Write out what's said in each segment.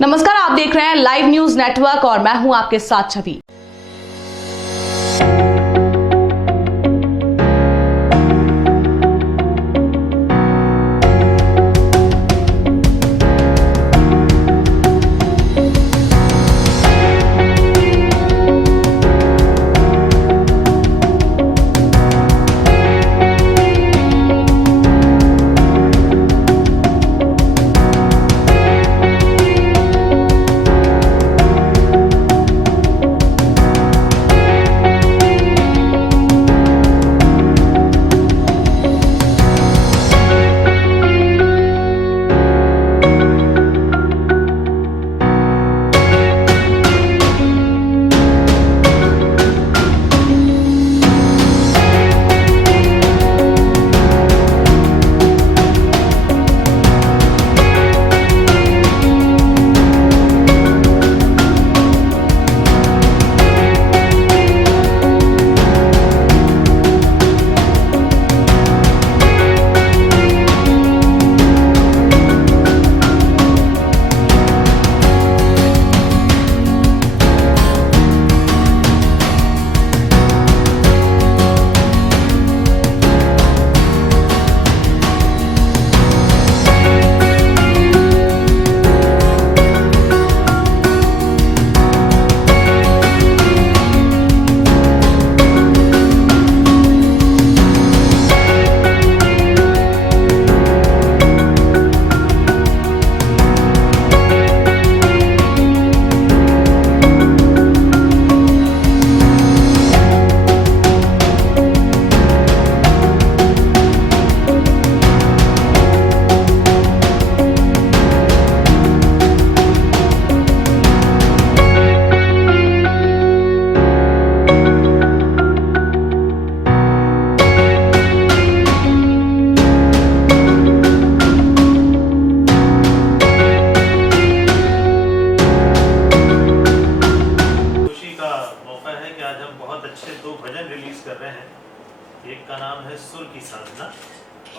नमस्कार, आप देख रहे हैं लाइव न्यूज नेटवर्क और मैं हूं आपके साथ छवि। दो भजन रिलीज कर रहे हैं। एक का नाम है सुर की साधना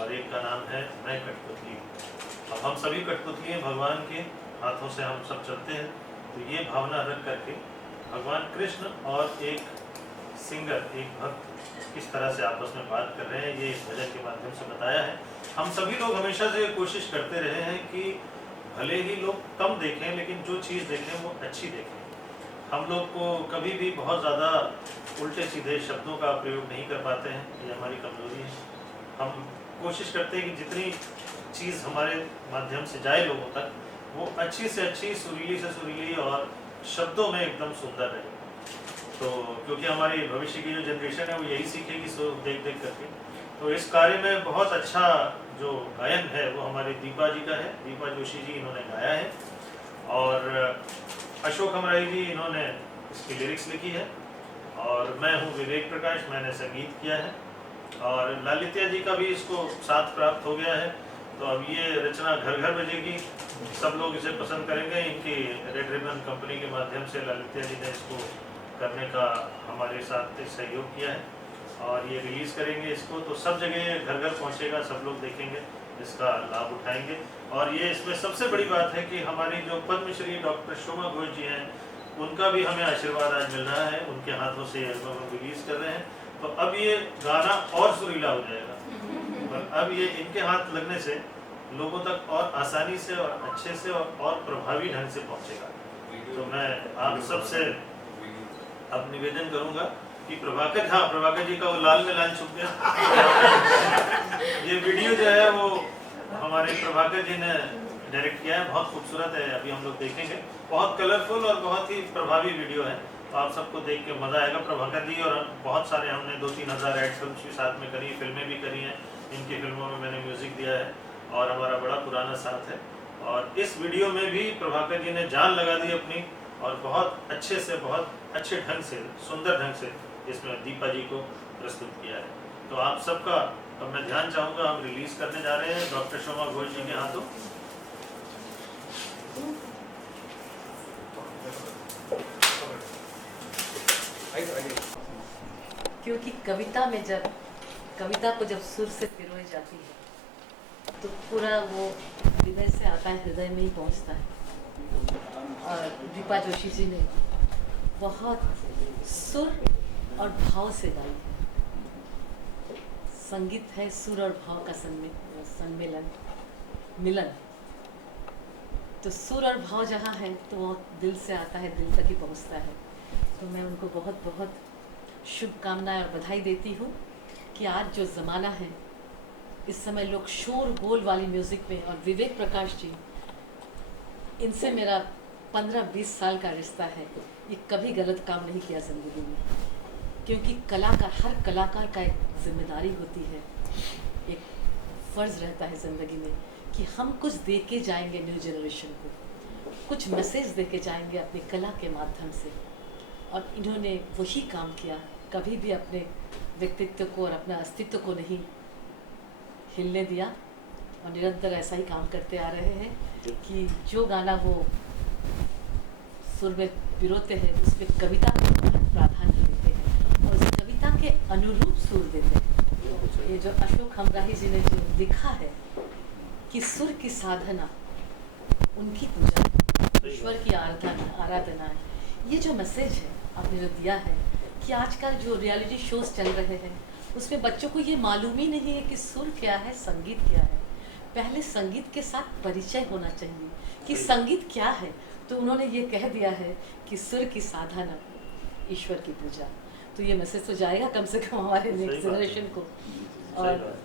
और एक का नाम है मैं कठपुतली। अब हम सभी कठपुतली हैं, भगवान के हाथों से हम सब चलते हैं। तो ये भावना रख करके भगवान कृष्ण और एक सिंगर, एक भक्त किस तरह से आपस में बात कर रहे हैं, ये इस भजन के माध्यम से बताया है। हम सभी लोग हमेशा से कोशिश करते रहे हैं कि भले ही लोग कम देखें लेकिन जो चीज़ देखें वो अच्छी देखें। हम लोग को कभी भी बहुत ज़्यादा उल्टे सीधे शब्दों का प्रयोग नहीं कर पाते हैं, ये हमारी कमजोरी है। हम कोशिश करते हैं कि जितनी चीज़ हमारे माध्यम से जाए लोगों तक वो अच्छी से अच्छी, सुरीली से सुरीली और शब्दों में एकदम सुंदर रहे। तो क्योंकि हमारी भविष्य की जो जनरेशन है वो यही सीखेगी सो देख देख करके। तो इस कार्य में बहुत अच्छा जो गायन है वो हमारी दीपा जी का है। दीपा जोशी जी इन्होंने गाया है और अशोक हमराई जी इन्होंने इसकी लिरिक्स लिखी है और मैं हूँ विवेक प्रकाश, मैंने संगीत किया है और ललित्या जी का भी इसको साथ प्राप्त हो गया है। तो अब ये रचना घर घर बजेगी, सब लोग इसे पसंद करेंगे। इनकी रेड रिबन कंपनी के माध्यम से ललित्या जी ने इसको करने का हमारे साथ सहयोग किया है और ये रिलीज़ करेंगे इसको। तो सब जगह घर घर पहुँचेगा, सब लोग देखेंगे, इसका लाभ उठाएंगे। और ये इसमें सबसे बड़ी बात है कि हमारी जो पद्मश्री डॉक्टर शोमा घोष जी हैं उनका भी हमें आशीर्वाद आज मिल रहा है। उनके हाथों से एल्बम हम रिलीज़ कर रहे हैं। तो अब ये गाना और सुरीला हो जाएगा और अब ये इनके हाथ लगने से लोगों तक और आसानी से और अच्छे से और प्रभावी ढंग से पहुंचेगा। तो मैं आप सबसे अब निवेदन करूंगा कि प्रभाकर जी का वो लाल में लाल छुप गया ये वीडियो जो है वो हमारे प्रभाकर जी ने डायरेक्ट किया है, बहुत खूबसूरत है। अभी हम लोग देखेंगे, बहुत कलरफुल और बहुत ही प्रभावी वीडियो है। तो आप सबको देख के मज़ा आएगा। प्रभाकर जी और बहुत सारे हमने 2-3 हज़ार एड फिल्म भी साथ में करी, फिल्में भी करी हैं। इनकी फिल्मों में मैंने म्यूज़िक दिया है और हमारा बड़ा पुराना साथ है। और इस वीडियो में भी प्रभाकर जी ने जान लगा दी अपनी और बहुत अच्छे से, बहुत अच्छे ढंग से, सुंदर ढंग से इसमें दीपा जी को प्रस्तुत किया है। तो आप सबका अब मैं ध्यान चाहूँगा, हम रिलीज़ करने जा रहे हैं डॉक्टर शोमा घोष जी के हाथों। क्योंकि कविता को जब सुर से पिरोई जाती है तो पूरा वो हृदय से आता है, हृदय में ही पहुंचता है। और दीपा जोशी जी ने बहुत सुर और भाव से गाई है। संगीत है सुर और भाव का सम्मेलन मिलन। तो सुर और भाव जहाँ है तो वो दिल से आता है, दिल तक ही पहुँचता है। तो मैं उनको बहुत बहुत शुभकामनाएं और बधाई देती हूँ कि आज जो ज़माना है, इस समय लोग शोर गोल वाली म्यूज़िक में, और विवेक प्रकाश जी, इनसे मेरा 15-20 साल का रिश्ता है। ये कभी गलत काम नहीं किया ज़िंदगी में, क्योंकि कलाकार, हर कलाकार का एक जिम्मेदारी होती है, एक फ़र्ज़ रहता है ज़िंदगी में कि हम कुछ दे के जाएंगे न्यू जनरेशन को, कुछ मैसेज दे के जाएंगे अपनी कला के माध्यम से। और इन्होंने वही काम किया, कभी भी अपने व्यक्तित्व को और अपने अस्तित्व को नहीं हिलने दिया, और निरंतर ऐसा ही काम करते आ रहे हैं कि जो गाना वो सुर में पिरोते हैं उसमें कविता को प्राधान्य देते हैं और उस कविता के अनुरूप सुर देते हैं। ये जो अशोक हमराही जी ने जो लिखा है कि सुर की साधना उनकी पूजा, ईश्वर की आराधना है, ये जो मैसेज है आपने जो दिया है कि आजकल जो रियलिटी शोज चल रहे हैं उसमें बच्चों को ये मालूम ही नहीं है कि सुर क्या है, संगीत क्या है। पहले संगीत के साथ परिचय होना चाहिए कि संगीत क्या है। तो उन्होंने ये कह दिया है कि सुर की साधना, ईश्वर की पूजा। तो ये मैसेज तो जाएगा कम से कम हमारे नेक्स्ट जनरेशन को। और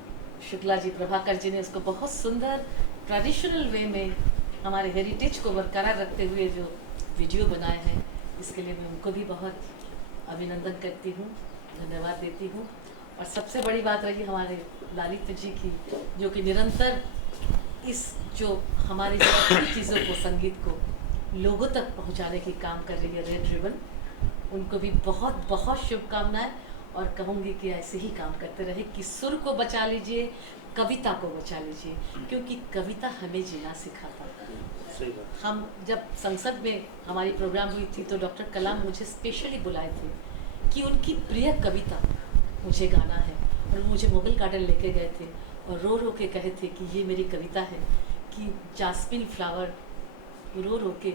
शुक्ला जी, प्रभाकर जी ने इसको बहुत सुंदर ट्रेडिशनल वे में हमारे हेरिटेज को बरकरार रखते हुए जो वीडियो बनाए हैं, इसके लिए मैं उनको भी बहुत अभिनंदन करती हूँ, धन्यवाद देती हूँ। और सबसे बड़ी बात रही हमारे लालित जी की, जो कि निरंतर इस जो हमारी जो अच्छी चीज़ों को, संगीत को लोगों तक पहुंचाने की काम कर रही है, रेड रिबन, उनको भी बहुत बहुत शुभकामनाएं। और कहूँगी कि ऐसे ही काम करते रहे कि सुर को बचा लीजिए, कविता को बचा लीजिए, क्योंकि कविता हमें जीना सिखाता है। हम जब संसद में हमारी प्रोग्राम हुई थी तो डॉक्टर कलाम मुझे स्पेशली बुलाए थे कि उनकी प्रिय कविता मुझे गाना है, और मुझे मुगल गार्डन लेके गए थे और रो रो के कहे थे कि ये मेरी कविता है कि जास्मिन फ्लावर रो रो के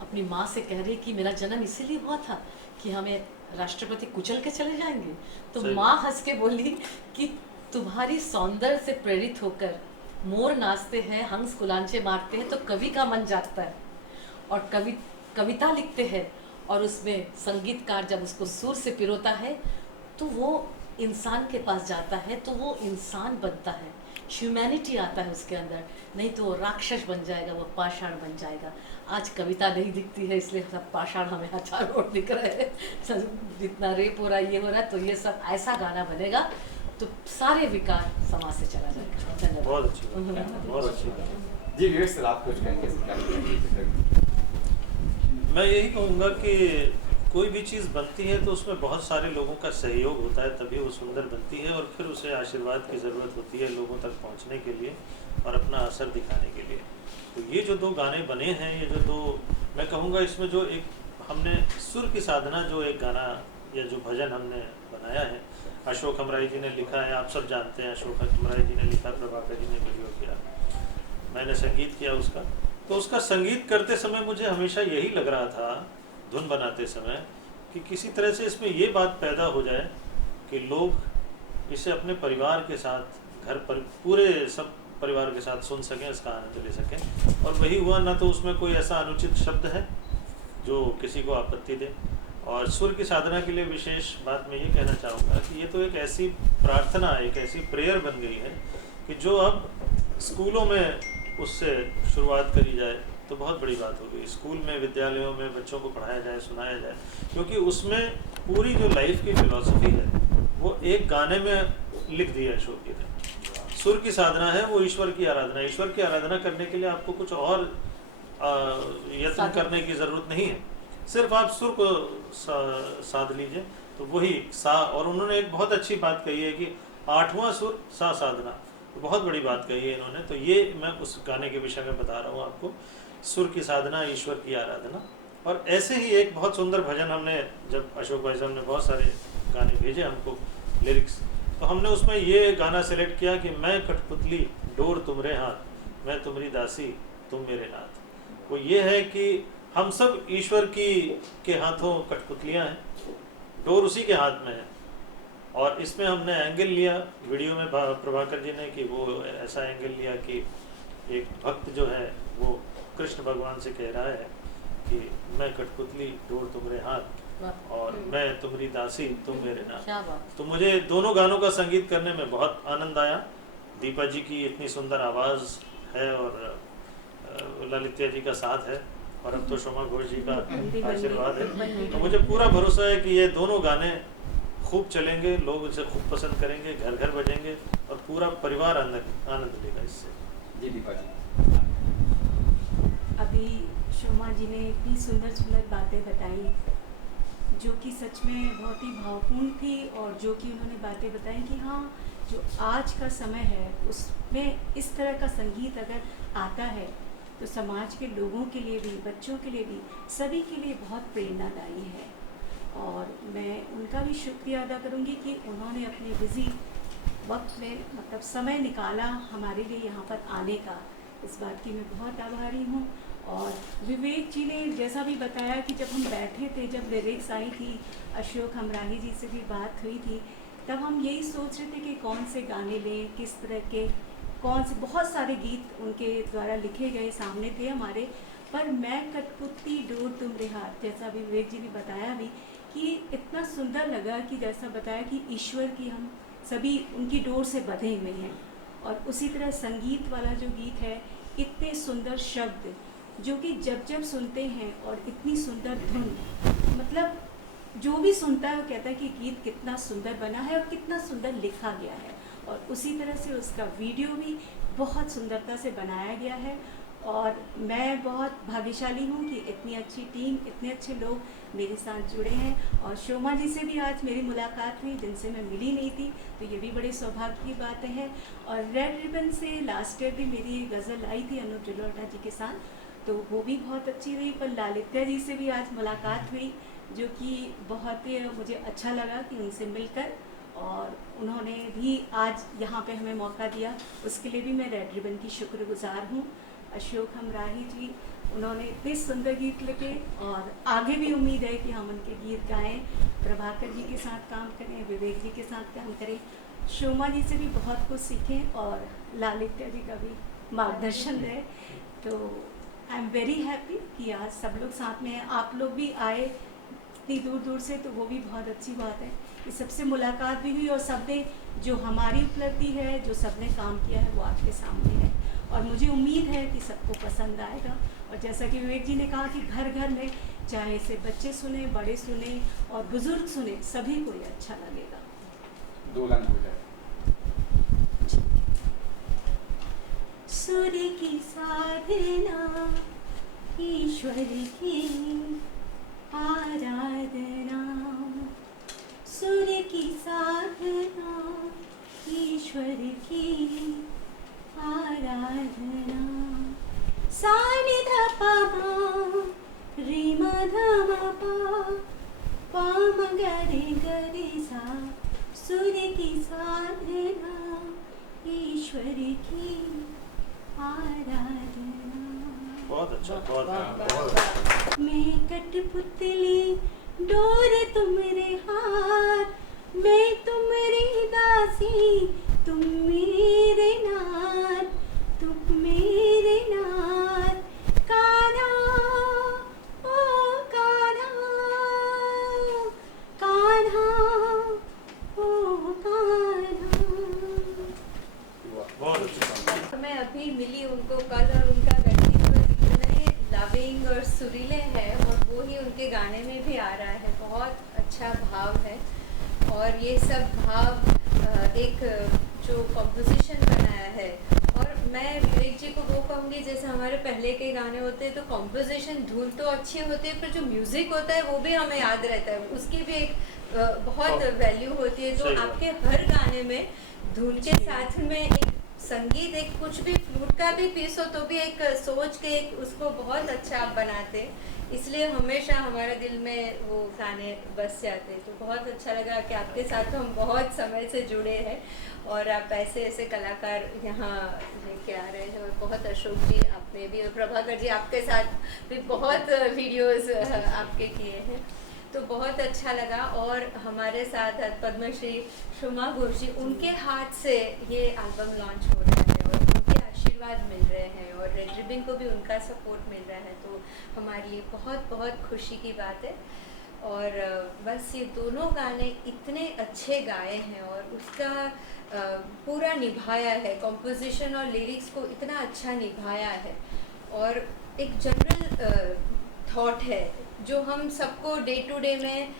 अपनी माँ से कह रही कि मेरा जन्म इसीलिए हुआ था कि हमें राष्ट्रपति कुचल के चले जाएंगे। तो माँ हंस के बोली कि तुम्हारी सौंदर्य से प्रेरित होकर मोर नाचते हैं, हंस कुलांचे मारते हैं तो कवि का मन जागता है, और कविता लिखते हैं और उसमें संगीतकार जब उसको सुर से पिरोता है तो वो इंसान के पास जाता है, तो वो इंसान बनता है, ह्यूमैनिटी आता है उसके अंदर। नहीं तो वो राक्षस बन जाएगा, वो पाषाण बन जाएगा। आज कविता नहीं दिखती है, इसलिए सब पाषाण हमें चारों ओर दिख रहे हैं। जितना रेप हो रहा है, ये हो रहा है, तो ये सब ऐसा गाना बनेगा तो सारे विकार समाज से चला जाएगा। धन्यवाद। बहुत अच्छी, बहुत अच्छी। जी विवेक सर, आप कुछ कहेंगे? मैं यही कहूँगा कि कोई भी चीज़ बनती है तो उसमें बहुत सारे लोगों का सहयोग होता है, तभी वो सुंदर बनती है, और फिर उसे आशीर्वाद की ज़रूरत होती है लोगों तक पहुंचने के लिए और अपना असर दिखाने के लिए। तो ये जो दो गाने बने हैं, ये जो दो, मैं कहूँगा इसमें जो एक हमने सुर की साधना, जो एक गाना या जो भजन हमने बनाया है, अशोक हमराही जी ने लिखा है, आप सब जानते हैं, अशोक हमराही जी ने लिखा, प्रभाकर जी ने वीडियो किया, मैंने संगीत किया उसका। तो उसका संगीत करते समय मुझे हमेशा यही लग रहा था, धुन बनाते समय, कि किसी तरह से इसमें ये बात पैदा हो जाए कि लोग इसे अपने परिवार के साथ, घर पर पूरे सब परिवार के साथ सुन सकें, इसका आनंद ले सकें। और वही हुआ, ना तो उसमें कोई ऐसा अनुचित शब्द है जो किसी को आपत्ति दे। और सुर की साधना के लिए विशेष बात मैं ये कहना चाहूँगा कि ये तो एक ऐसी प्रार्थना, एक ऐसी प्रेयर बन गई है कि जो अब स्कूलों में उससे शुरुआत करी जाए तो बहुत बड़ी बात हो गई। स्कूल में, विद्यालयों में बच्चों को पढ़ाया जाए, सुनाया जाए, क्योंकि उसमें पूरी जो लाइफ की फिलॉसफी है वो एक गाने में लिख दी है अशोक जी ने। सुर की साधना है वो ईश्वर की आराधना। ईश्वर की आराधना करने के लिए आपको कुछ और यत्न करने की ज़रूरत नहीं है, सिर्फ आप सुर को साध लीजिए तो वही सा। और उन्होंने एक बहुत अच्छी बात कही है कि 8वां सुर सा साधना, तो बहुत बड़ी बात कही है इन्होंने। तो ये मैं उस गाने के विषय में बता रहा हूँ आपको, सुर की साधना, ईश्वर की आराधना। और ऐसे ही एक बहुत सुंदर भजन हमने, जब अशोक भाई साहब ने बहुत सारे गाने भेजे हमको लिरिक्स, तो हमने उसमें ये गाना सेलेक्ट किया कि मैं कठपुतली डोर तुमरे हाथ, मैं तुम्हारी दासी तुम मेरे नाथ। वो ये है कि हम सब ईश्वर के हाथों कठपुतलियाँ हैं, डोर उसी के हाथ में है। और इसमें हमने एंगल लिया वीडियो में प्रभाकर जी ने कि वो ऐसा एंगल लिया कि एक भक्त जो है वो कृष्ण भगवान से कह रहा है कि मैं कठपुतली डोर तुम्हारे हाथ और मैं तुम्हारी दासी तुम मेरे नाथ। क्या बात। तो मुझे दोनों गानों का संगीत करने में बहुत आनंद आया। दीपा जी की इतनी सुंदर आवाज़ है और ललित्या जी का साथ है और अब तो शोमा घोष जी का आशीर्वाद है। तो मुझे पूरा भरोसा है कि ये दोनों गाने खूब चलेंगे, लोग इसे खूब पसंद करेंगे, घर घर बजेंगे और पूरा परिवार आनंद लेगा इससे। जी दीपा जी। अभी शोमा जी ने इतनी सुंदर सुंदर बातें बताई जो कि सच में बहुत ही भावपूर्ण थी, और जो कि उन्होंने बातें बताई कि हाँ, जो आज का समय है उसमें इस तरह का संगीत अगर आता है तो समाज के लोगों के लिए भी, बच्चों के लिए भी, सभी के लिए बहुत प्रेरणादायी है। और मैं उनका भी शुक्रिया अदा करूँगी कि उन्होंने अपने बिज़ी वक्त में मतलब समय निकाला हमारे लिए यहाँ पर आने का। इस बात की मैं बहुत आभारी हूँ। और विवेक जी ने जैसा भी बताया कि जब हम बैठे थे, जब लिरिक्स आई थी, अशोक हमराही जी से भी बात हुई थी, तब हम यही सोच रहे थे कि कौन से गाने लें, किस तरह के, कौन से, बहुत सारे गीत उनके द्वारा लिखे गए सामने थे हमारे। पर मैं कठपुतली डोर तुम्हारे हाथ, जैसा भी विवेक जी ने बताया भी कि इतना सुंदर लगा कि जैसा बताया कि ईश्वर की हम सभी उनकी डोर से बंधे हुए हैं। और उसी तरह संगीत वाला जो गीत है, इतने सुंदर शब्द जो कि जब जब सुनते हैं और इतनी सुंदर धुन, मतलब जो भी सुनता है वो कहता है कि गीत कितना सुंदर बना है और कितना सुंदर लिखा गया है। और उसी तरह से उसका वीडियो भी बहुत सुंदरता से बनाया गया है। और मैं बहुत भाग्यशाली हूँ कि इतनी अच्छी टीम, इतने अच्छे लोग मेरे साथ जुड़े हैं। और शोमा जी से भी आज मेरी मुलाकात हुई जिनसे मैं मिली नहीं थी, तो ये भी बड़े सौभाग्य की बात है। और रेड रिबन से लास्ट ईयर भी मेरी गज़ल आई थी अनुप जलोटा जी के साथ, तो वो भी बहुत अच्छी रही। पर ललित्या जी से भी आज मुलाकात हुई जो कि बहुत ही मुझे अच्छा लगा कि उनसे मिलकर, और उन्होंने भी आज यहाँ पे हमें मौका दिया, उसके लिए भी मैं रेड रिबन की शुक्रगुजार हूँ। अशोक हमराही जी, उन्होंने इतने सुंदर गीत लिखे और आगे भी उम्मीद है कि हम उनके गीत गाएं, प्रभाकर जी के साथ काम करें, विवेक जी के साथ काम करें, शोमा जी से भी बहुत कुछ सीखें और ललित्या जी का भी मार्गदर्शन रहे। तो आई एम वेरी हैप्पी कि आज सब लोग साथ में हैं। आप लोग भी आए इतनी दूर दूर से, तो वो भी बहुत अच्छी बात है कि सबसे मुलाकात भी हुई और सबने जो हमारी उपलब्धि है, जो सबने काम किया है, वो आपके सामने है। और मुझे उम्मीद है कि सबको पसंद आएगा। और जैसा कि विवेक जी ने कहा कि घर घर में, चाहे इसे बच्चे सुने, बड़े सुने और बुजुर्ग सुने, सभी को ये अच्छा लगेगा। 2 लाइन हो जाए। सूर्य की साधना, ईश्वर की आराधना, सूर्य की साधना, ईश्वर की आराधना। सा नि ध प म रे म ध म प प म ग रे सा, सूर्य की साधना, ईश्वर की आराधना। बहुत अच्छा, बहुत मैं कठपुतली डोर तुम्हारे हाथ, मैं तुम्हारी दासी तुम मेरे नाथ, तुम मेरे नाथ। कान्हा ओ कान्हा, कान्हा ओ कान्हा। बहुत अच्छा। मैं अभी मिली उनको कल और उनका व्यक्तित्व इतने लविंग और सुरीले है और वो ही उनके गाने में भी आ रहा है। बहुत अच्छा भाव है और ये सब भाव एक जो कॉम्पोजिशन बनाया है। और मैं विवेक जी को वो कहूँगी, जैसे हमारे पहले के गाने होते हैं तो कॉम्पोजिशन, धुन तो अच्छी होती है पर जो म्यूज़िक होता है वो भी हमें याद रहता है, उसकी भी एक बहुत वैल्यू होती है। तो आपके हर गाने में धुन के साथ में एक संगीत एक कुछ भी फ्लूट का भी पीस हो तो भी एक सोच के एक उसको बहुत अच्छा आप बनाते, इसलिए हमेशा हमारे दिल में वो गाने बस जाते। तो बहुत अच्छा लगा कि आपके साथ तो हम बहुत समय से जुड़े हैं और आप ऐसे ऐसे कलाकार यहाँ लेके आ रहे हैं। और बहुत अशोक जी आपने भी और प्रभाकर जी आपके साथ भी बहुत वीडियोस आपके किए हैं, तो बहुत अच्छा लगा। और हमारे साथ पद्मश्री शुमा घोष जी, उनके हाथ से ये एल्बम लॉन्च हो रहा है और उनके आशीर्वाद मिल रहे हैं और रेड रिबन को भी उनका सपोर्ट मिल रहा है, तो हमारे लिए बहुत बहुत खुशी की बात है। और बस ये दोनों गाने इतने अच्छे गाए हैं और उसका पूरा निभाया है, कॉम्पोजिशन और लिरिक्स को इतना अच्छा निभाया है। और एक जनरल थॉट है जो हम सबको डे टू डे में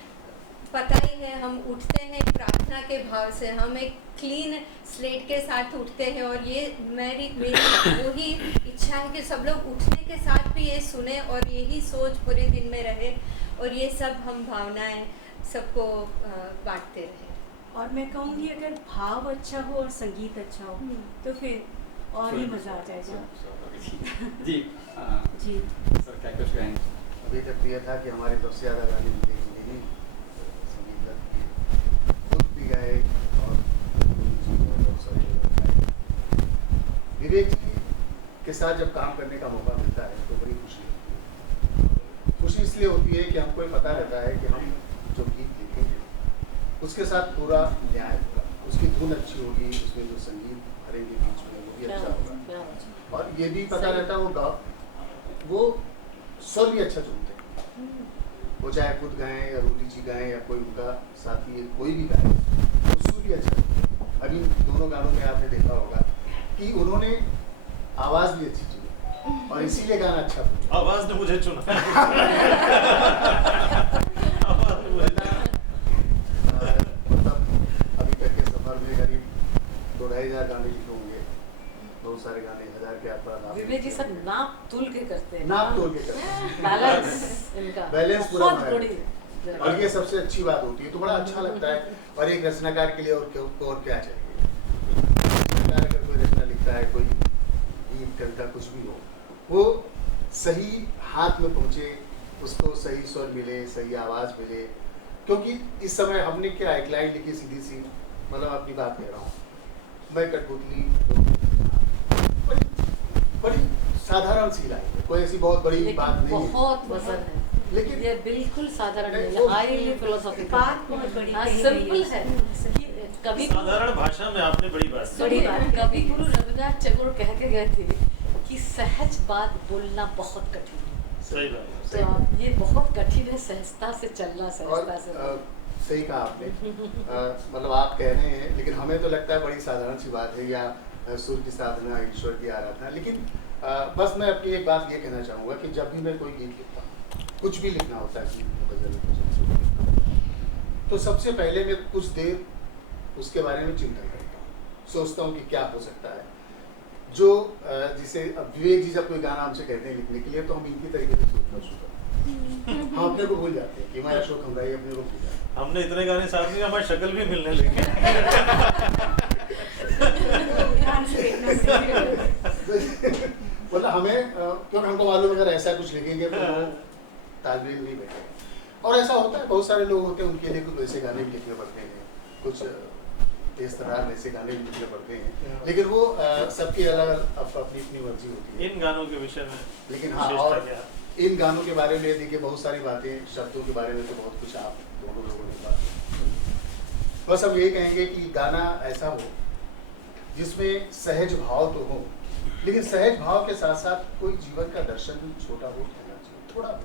पता ही है, हम उठते हैं प्रार्थना के भाव से, हम एक क्लीन स्लेट के साथ उठते हैं और ये मेरी वही इच्छा है कि सब लोग उठने के साथ भी ये सुने और यही सोच पूरे दिन में रहे और ये सब हम भावनाएं सबको बांटते रहे। और मैं कहूँगी अगर भाव अच्छा हो और संगीत अच्छा हो तो फिर और ही मज़ा आ जाएगा। जी जी सर क्या कुछ कहेंगे? अभी तक तो यह था कि हमारे सबसे ज़्यादा गाने जिंदगी संगीत खुद भी गाए और बहुत सारे लोग गाए। विवेक जी के साथ जब काम करने का मौका मिलता है तो बड़ी खुशी होती है। खुशी इसलिए होती है कि हमको ये पता रहता है कि हम जो गीत लिखेंगे उसके साथ पूरा न्याय होगा, उसकी धुन अच्छी होगी, उसमें जो संगीत भरेंगे बीच में वो भी अच्छा होगा और ये भी पता रहता होगा वो स्वर भी अच्छा चुनते हैं, वो चाहे खुद गाएं या रूली जी गाएं या कोई उनका साथी कोई भी गाए, वो सुर भी अच्छा चुनते हैं। अभी दोनों गानों में आपने देखा होगा कि उन्होंने आवाज़ भी अच्छी चुनी और इसीलिए गाना अच्छा बना। आवाज ने मुझे चुना। मतलब अभी तक के सफर में करीब 2-2,500 गाने लिखे होंगे, बहुत सारे गाने 1000 के आसपास। विवेक जी सब नाप तोल के करते हैं, नाप तोल के करते हैं, बैलेंस इनका बैलेंस पूरा बहुत बनाया। बड़ी। और ये सबसे अच्छी बात होती है, तो बड़ा अच्छा लगता है। और एक रचनाकार के लिए और क्या चाहिए? रचनाकार अगर कोई रचना लिखता है, कोई गीत कविता कुछ भी हो, वो सही हाथ में पहुँचे, उसको सही स्वर मिले, सही आवाज़ मिले। क्योंकि इस समय हमने क्या एक लाइन लिखी सीधी सी, मतलब अपनी बात कह रहा हूँ, मैं कठपुतली, बड़ी साधारण सी लाइन है, कोई ऐसी बहुत बड़ी बात नहीं है, बहुत वजन है, लेकिन ये बिल्कुल साधारण नहीं, नहीं वो- है, हाईली फिलोसॉफिकल, बात बहुत बड़ी कही गई सिंपल है। है कि कभी साधारण भाषा में आपने बड़ी बात की। बड़ी बात, कभी गुरु रविन्द्रनाथ टैगोर कह के गए थे कि सहज बात बोलना बहुत कठिन है, सही बात है। तो ये बहुत कठिन है सहजता से चलना, और सहजता से सही कहा आपने। मतलब आप कह रहे हैं, लेकिन हमें तो लगता है बड़ी साधारण सी बात है, या सुर की साधना, ईश्वर की आराधना। लेकिन बस मैं अपनी एक बात ये कहना चाहूँगा कि जब भी मैं कोई गीत लिखता हूँ, कुछ भी लिखना होता है, गीत गज़ल, तो सबसे पहले मैं कुछ देर उसके बारे में चिंतन करता हूँ, सोचता हूँ कि क्या हो सकता है। जो जिसे अब विवेक जी जब कोई गाना हमसे कहते हैं लिखने के लिए, तो हम इनकी तरीके से सोचना शुरू करते हैं, हम अपने को भूल जाते हैं कि मैं अशोक हमराई अपने को भूल जाते हैं। हमने इतने गाने साथ में हमारी शक्ल भी मिलने लगी। ध्यान से देखना सीखिए। मतलब हमें क्योंकि हमको मालूम अगर ऐसा कुछ लिखेंगे तो वो तालमेल नहीं बैठेगा। और ऐसा होता है, बहुत सारे लोग होते हैं उनके लिए कुछ वैसे गाने भी लिखने पड़ते हैं, कुछ इस तरह वैसे गाने भी लिखने पड़ते हैं, लेकिन वो सबकी अलग अपनी अपनी मर्जी होती है। इन गानों के विषय में लेकिन हाँ, विशेषता और क्या है? इन गानों के बारे में देखिए बहुत सारी बातें, शब्दों के बारे में तो बहुत कुछ आप दोनों लोगों ने बात की। बस हम ये कहेंगे कि गाना ऐसा हो जिसमें सहज भाव तो हो, लेकिन सहज भाव के साथ साथ कोई जीवन का दर्शन भी छोटा हो कहना चाहिए, थोड़ा हो।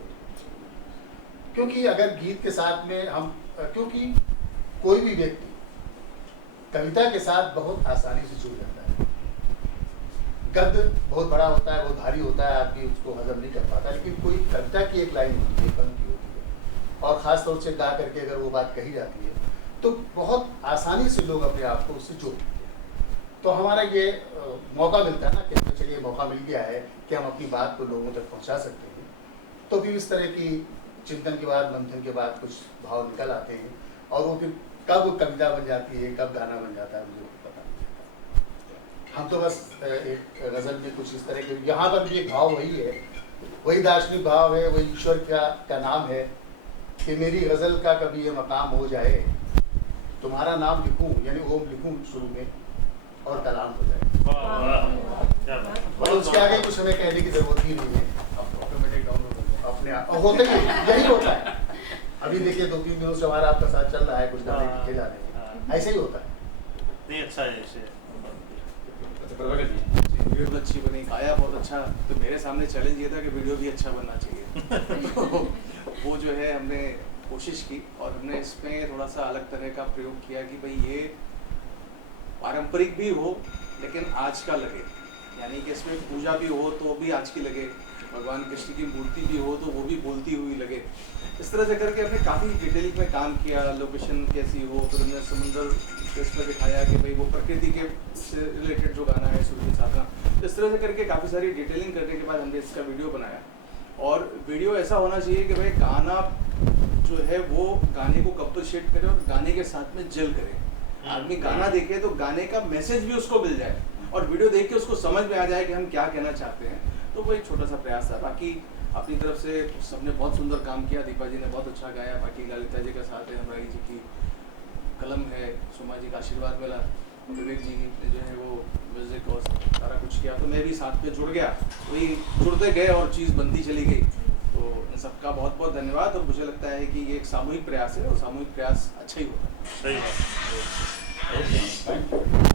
क्योंकि अगर गीत के साथ में हम, क्योंकि कोई भी व्यक्ति कविता के साथ बहुत आसानी से जुड़ जाता है। गद्य बहुत बड़ा होता है, बहुत भारी होता है, आदमी उसको हजम नहीं कर पाता, लेकिन कोई कविता की एक लाइन होती है, पंक्ति होती है, और ख़ास तौर से गा करके अगर वो बात कही जाती है तो बहुत आसानी से लोग अपने आप को उससे जोड़ लेते हैं। तो हमारा ये मौका मिलता है ना कि हमें चलिए मौका मिल गया है कि हम अपनी बात को लोगों तक पहुँचा सकते हैं। तो फिर इस तरह की चिंतन के बाद, मंथन के बाद कुछ भाव निकल आते हैं, और वो फिर कब कविता बन जाती है, कब गाना बन जाता है, मुझे पता नहीं। हम तो बस एक गज़ल में कुछ इस तरह के, यहाँ पर भी एक भाव वही है, वही दार्शनिक भाव है, वही ईश्वर का नाम है कि मेरी गज़ल का कभी ये मकाम हो जाए, तुम्हारा नाम लिखूं यानी ओम लिखूं शुरू में और कलाम हो जाए। वाह वाह क्या बात। और उसके आगे कुछ हमें कहने की जरूरत ही नहीं है, ऑटोमेटिक डाउनलोड हो जाए अपने आप। और होता ही यही होता है। अभी देखिए 2-3 दिनों से हमारा आपका साथ चल रहा है, कुछ गाने लिखे जा रहे हैं, ऐसे ही होता है। नहीं अच्छा है ऐसे। अच्छा प्रभाकर जी, वीडियो बहुत अच्छी बनी, गाया बहुत अच्छा। तो मेरे सामने चैलेंज ये था कि वीडियो भी अच्छा बनना चाहिए। तो वो जो है हमने कोशिश की और हमने इसमें थोड़ा सा अलग तरह का प्रयोग किया कि भाई ये पारंपरिक भी हो लेकिन आज का लगे, यानी कि इसमें पूजा भी हो तो भी आज की लगे, भगवान कृष्ण की मूर्ति भी हो तो वो भी बोलती हुई लगे। इस तरह से करके हमने काफ़ी डिटेलिंग में काम किया, लोकेशन कैसी हो, फिर हमने समुंदर इसमें दिखाया कि भाई वो प्रकृति के से रिलेटेड जो गाना है सुर के साथ ना, इस तरह से करके काफ़ी सारी डिटेलिंग करने के बाद हमने इसका वीडियो बनाया। और वीडियो ऐसा होना चाहिए कि भाई गाना जो है वो गाने को कम्पनसेट करे और गाने के साथ में जल करे। आदमी गाना देखे तो गाने का मैसेज भी उसको मिल जाए और वीडियो देख के उसको समझ में आ जाए कि हम क्या कहना चाहते हैं। तो वो एक छोटा सा प्रयास था। बाकी अपनी तरफ से सबने बहुत सुंदर काम किया, दीपा जी ने बहुत अच्छा गाया, बाकी ललिता जी का साथ है, अनुरागी जी की कलम है, सुमा जी का आशीर्वाद मिला, विवेक जी ने जो है वो म्यूजिक और सारा कुछ किया, तो मैं भी साथ में जुड़ गया, वही जुड़ते गए और चीज़ बनती चली गई। तो इन सबका बहुत बहुत धन्यवाद। और मुझे लगता है कि ये एक सामूहिक प्रयास है और सामूहिक प्रयास अच्छा ही होता है। सही बात। Thank you.